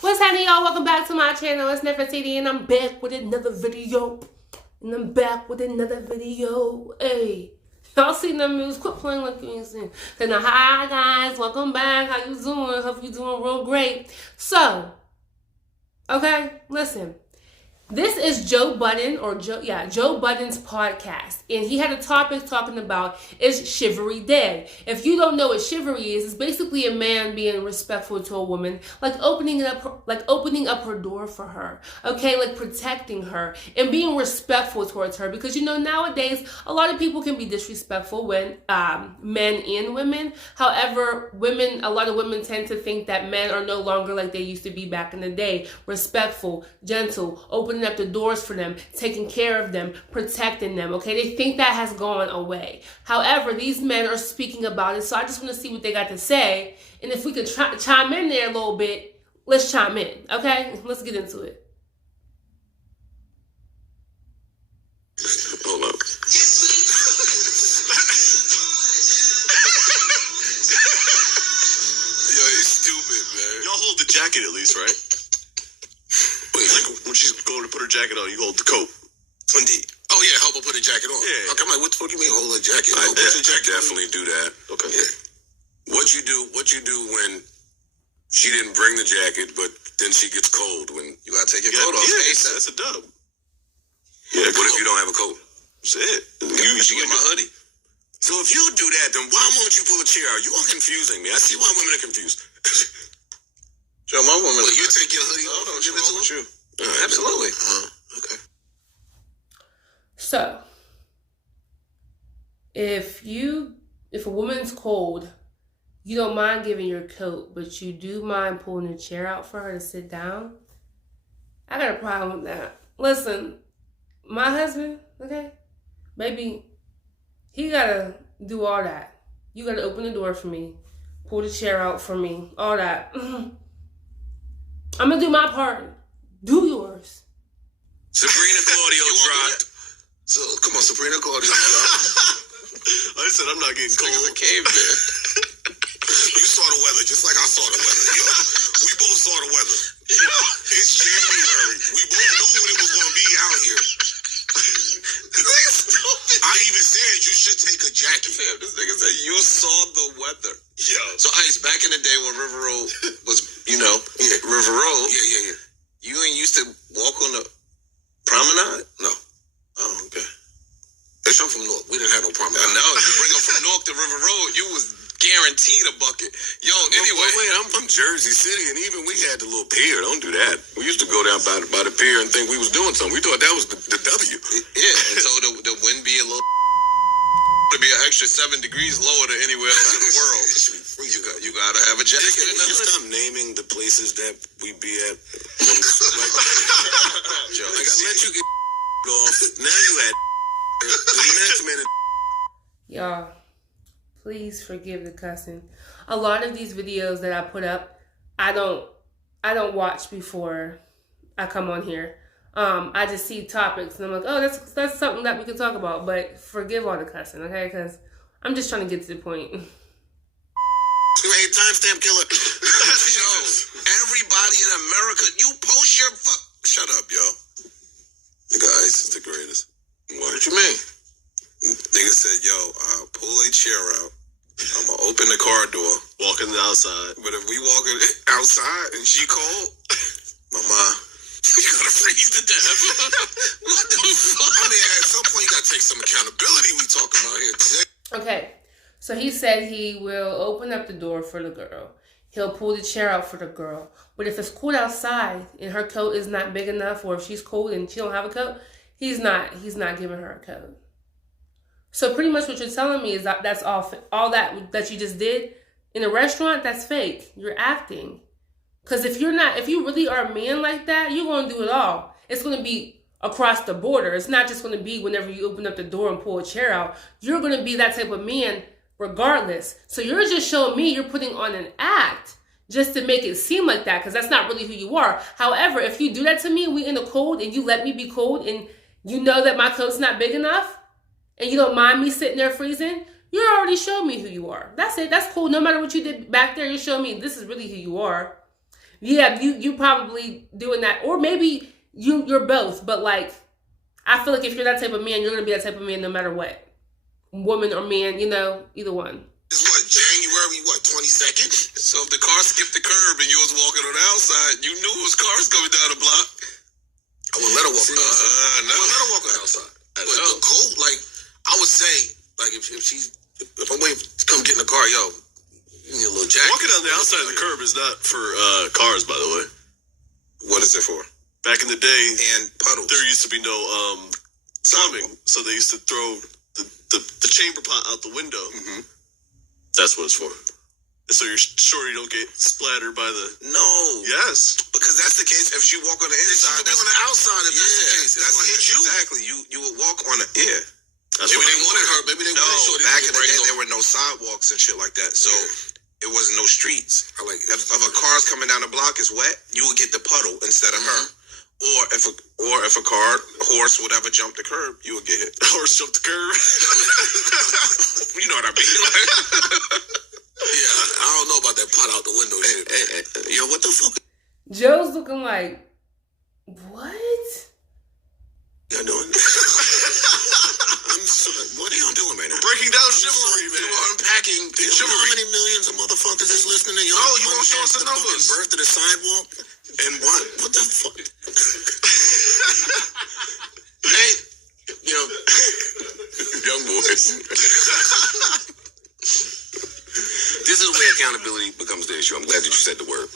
What's happening, y'all? Welcome back to my channel. It's Nefertiti, and I'm back with another video. Hey, y'all seen the music? Quit playing like you ain't seen. Now, hi guys, welcome back. How you doing? Hope you doing real great. So, okay, listen. This is Joe Budden, Joe Budden's podcast, and he had a topic talking about Ischivery Dead. If you don't know what chivalry is, it's basically a man being respectful to a woman, like opening up her door for her, okay, like protecting her and being respectful towards her. Because nowadays a lot of people can be disrespectful when men and women. However, a lot of women tend to think that men are no longer like they used to be back in the day, respectful, gentle, opening up the doors for them, taking care of them, protecting them, okay? They think that has gone away. However, these men are speaking about it, so I just want to see what they got to say, and if we could chime in there a little bit, let's chime in, okay? Let's get into it. Hold up. Yo, he's stupid, man. Y'all hold the jacket at least, right? Wait, like when she's going to put her jacket on, you hold the coat. Indeed. Oh yeah, help her put her jacket on. Yeah. Okay, I'm like, what the fuck do you mean hold her jacket? I definitely do that. Okay. Yeah. What you do when she didn't bring the jacket, but then she gets cold when you gotta take your coat off? Yeah, that's a dub. Yeah. What if you don't have a coat? That's it. You get my hoodie. So if you do that, then why won't you pull a chair out? You are confusing me. I see why women are confused. Joe, my woman. Well, you take your hoodie off and give it to you. Absolutely. Okay. So, if a woman's cold, you don't mind giving your coat, but you do mind pulling a chair out for her to sit down, I got a problem with that. Listen, my husband, okay, baby, he gotta do all that. You gotta open the door for me, pull the chair out for me, all that. I'm gonna do my part. Do yours. Sabrina Claudio dropped. So come on, Sabrina Claudio dropped. I said I'm not getting cold. Like a caveman. You saw the weather just like I saw the weather. Yo, we both saw the weather. It's January. We both knew what it was gonna be out here. I even said you should take a jacket. This nigga said you saw the weather. Yo. So Ice, back in the day when River Road was, River Road. Yeah. You ain't used to walk on the promenade? No. Oh, okay. Bitch, I'm from North. We didn't have no promenade. I know. You bring them from North to River Road, you was guaranteed a bucket. Yo, anyway. Wait, I'm from Jersey City, and even we had the little pier. Don't do that. We used to go down by the pier and think we was doing something. We thought that was the W. Yeah, and so the wind be a little... to be an extra 7 degrees lower than anywhere else in the world. You gotta have a jacket. You stop naming the places that we be at. I let you get off. Now you at the next minute. Y'all, please forgive the cussing. A lot of these videos that I put up, I don't watch before I come on here. I just see topics and I'm like, oh, that's something that we can talk about. But forgive all the cussing, okay? Because I'm just trying to get to the point. Hey, timestamp killer. Yo, everybody in America, you post your shut up, yo. Nigga, Ice is the greatest. What you mean? Nigga said, yo, pull a chair out. I'm gonna open the car door. Walking outside. But if we walking outside and she cold, mama, you gotta freeze to death. What the fuck? I mean, at some point you gotta take some accountability. We talking about here today. Okay, so he said he will open up the door for the girl. He'll pull the chair out for the girl. But if it's cold outside and her coat is not big enough, or if she's cold and she don't have a coat, he's not giving her a coat. So pretty much what you're telling me is that that's all that you just did in a restaurant, that's fake. You're acting. Because if you really are a man like that, you're going to do it all. It's going to be across the border. It's not just going to be whenever you open up the door and pull a chair out. You're going to be that type of man regardless. So you're just showing me you're putting on an act just to make it seem like that, because that's not really who you are. However, if you do that to me, we in the cold and you let me be cold and you know that my coat's not big enough, and you don't mind me sitting there freezing, you already showed me who you are. That's it. That's cool. No matter what you did back there, you showed me this is really who you are. Yeah, you probably doing that. Or maybe you're both. But, like, I feel like if you're that type of man, you're going to be that type of man no matter what. Woman or man, you know, either one. It's what, January, 22nd? So if the car skipped the curb and you was walking on the outside, you knew it was cars coming down the block. I would let her walk on the outside. No. I would let her walk on the outside. But the coat, like, I would say, like, if I'm waiting to come get in the car, yo, you need a little jacket. Walking on the outside of the curb is not for cars, by the way. What is it for? Back in the day, and puddles. There used to be no plumbing, so they used to throw the chamber pot out the window. Mm-hmm. That's what it's for. So you're sure you don't get splattered by the... No. Yes. Because that's the case. If she walk on the inside... That's on the outside if that's the case. That's going to hit you. Exactly. You would walk on the... Yeah. Maybe they wanted her. Maybe they wanted Shorty. Back in the day, there were no sidewalks and shit like that. So it wasn't no streets. If a car's coming down the block is wet, you would get the puddle instead of her. Or if a horse, whatever, jumped the curb, you would get hit. Horse jumped the curb. You know what I mean? Yeah, I don't know about that pot out the window shit. Yo, what the fuck? Joe's looking like, what? Y'all doing? What are y'all doing, man? We're breaking down chivalry, man. We're unpacking chivalry. You know how many millions of motherfuckers is listening to y'all? Oh, you won't show us the numbers. Birth to the sidewalk? And what? What the fuck? Hey, you know, young boys. This is where accountability becomes the issue. I'm glad that you said the word.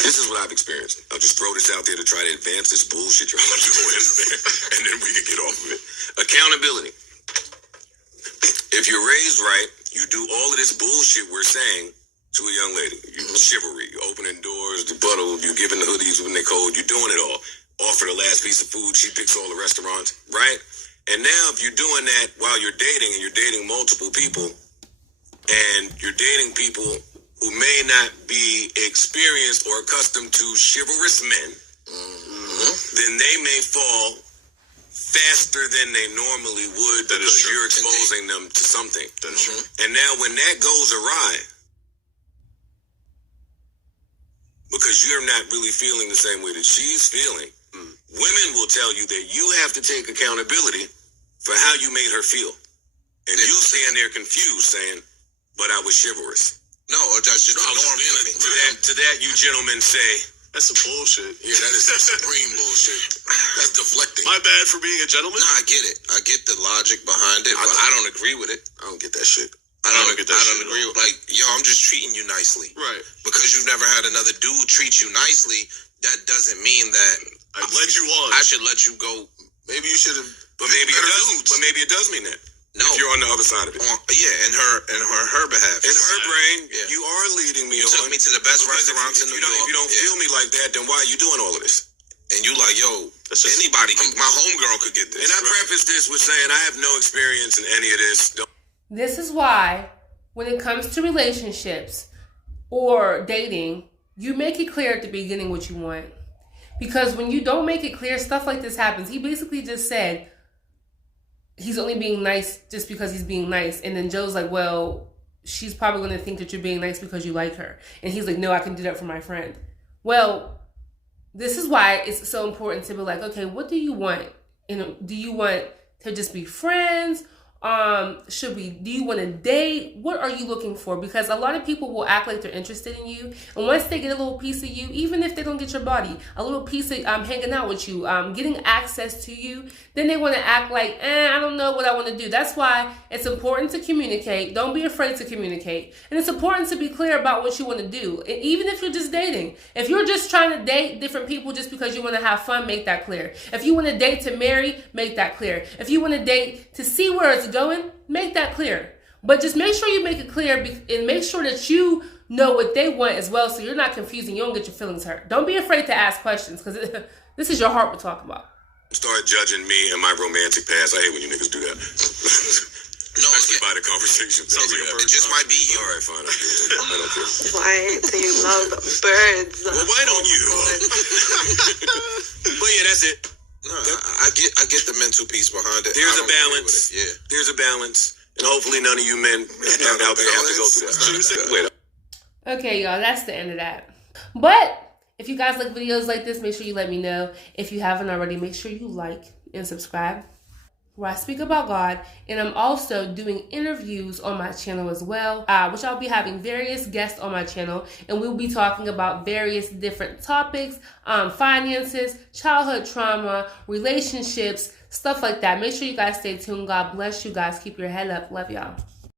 This is what I've experienced. I'll just throw this out there to try to advance this bullshit you're all doing, and then we can get off of it. Accountability. If you're raised right, you do all of this bullshit we're saying to a young lady. You chivalry, you opening doors, the bottle, you giving the hoodies when they cold, you're doing it all. Offer the last piece of food, she picks all the restaurants, right? And now if you're doing that while you're dating, and you're dating multiple people, and you're dating people who may not be experienced or accustomed to chivalrous men, then they may fall faster than they normally would because you're exposing them to something. And now when that goes awry, because you're not really feeling the same way that she's feeling, women will tell you that you have to take accountability for how you made her feel. And you stand there confused saying, but I was chivalrous. No, that's just norm. To that, you gentlemen say, that's some bullshit. Yeah, that is some supreme bullshit. That's deflecting. My bad for being a gentleman? No, I get it. I get the logic behind it, but I don't agree with it. I don't get that shit. I don't agree with it. Like, yo, I'm just treating you nicely. Right. Because you've never had another dude treat you nicely, that doesn't mean that I led you on. I should let you go. Maybe you should have. But maybe it does mean that. No, if you're on the other side of it. In her behalf. In her brain, you are leading me on. You took me to the best restaurants in New York. If you don't feel me like that, then why are you doing all of this? And you like, yo, anybody, my homegirl could get this. And I preface this with saying I have no experience in any of this. This is why, when it comes to relationships or dating, you make it clear at the beginning what you want. Because when you don't make it clear, stuff like this happens. He basically just said he's only being nice just because he's being nice. And then Joe's like, well, she's probably going to think that you're being nice because you like her. And he's like, no, I can do that for my friend. Well, this is why it's so important to be like, okay, what do you want? Do you want to just be friends? Do you want to date? What are you looking for? Because a lot of people will act like they're interested in you. And once they get a little piece of you, even if they don't get your body, a little piece of hanging out with you, getting access to you, then they want to act like, I don't know what I want to do. That's why it's important to communicate. Don't be afraid to communicate. And it's important to be clear about what you want to do. And even if you're just dating. If you're just trying to date different people just because you want to have fun, make that clear. If you want to date to marry, make that clear. If you want to date to see where it's going, make that clear. But just make sure you make it clear and make sure that you know what they want as well, so you're not confused and you don't get your feelings hurt. Don't be afraid to ask questions, because this is your heart we're talking about. Start judging me and my romantic past. I hate when you niggas do that. No, especially by the conversation. Sounds like a bird. It just might be you. All right, fine. I don't care. Why do you love birds? Well, why don't you? But yeah, that's it. No, I get the mental piece behind it. There's a balance. Yeah. There's a balance. And hopefully none of you men out there have to go through that. Okay, y'all, that's the end of that. But if you guys like videos like this, make sure you let me know. If you haven't already, make sure you like and subscribe, where I speak about God. And I'm also doing interviews on my channel as well, which I'll be having various guests on my channel, and we'll be talking about various different topics, finances, childhood trauma, relationships, stuff like that. Make sure you guys stay tuned. God bless you guys. Keep your head up. Love y'all.